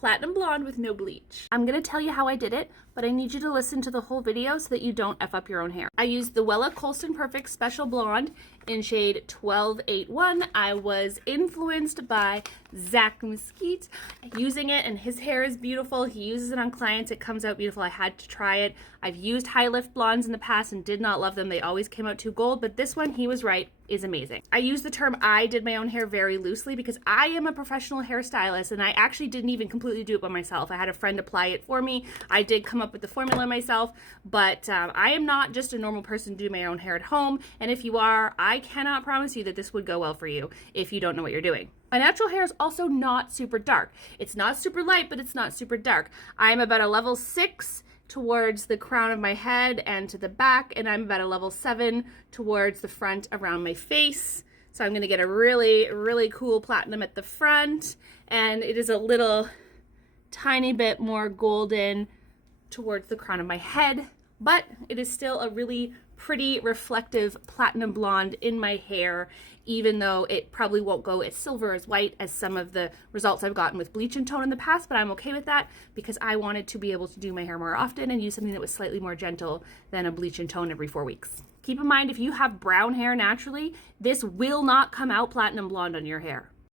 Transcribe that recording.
platinum blonde with no bleach. I'm gonna tell you how I did it, but I need you to listen to the whole video so that you don't F up your own hair. I used the Wella Koleston Perfect Special Blonde in shade 1281. I was influenced by Zach Mesquite using it, and his hair is beautiful. He uses it on clients. It comes out beautiful. I had to try it. I've used high lift blondes in the past and did not love them. They always came out too gold, but this one, he was right, is amazing. I use the term I did my own hair very loosely because I am a professional hairstylist and I actually didn't even completely do it by myself. I had a friend apply it for me. I did come up with the formula myself, but I am not just a normal person to do my own hair at home. And if you are, I cannot promise you that this would go well for you if you don't know what you're doing. My natural hair is also not super dark. It's not super light, but it's not super dark. I'm about a level 6 towards the crown of my head and to the back, and I'm about a level 7 towards the front around my face. So I'm gonna get a really, really cool platinum at the front, and it is a little tiny bit more golden towards the crown of my head, but it is still a really pretty reflective platinum blonde in my hair, even though it probably won't go as silver as white as some of the results I've gotten with bleach and tone in the past, but I'm okay with that because I wanted to be able to do my hair more often and use something that was slightly more gentle than a bleach and tone every 4 weeks. Keep in mind, if you have brown hair naturally, this will not come out platinum blonde on your hair.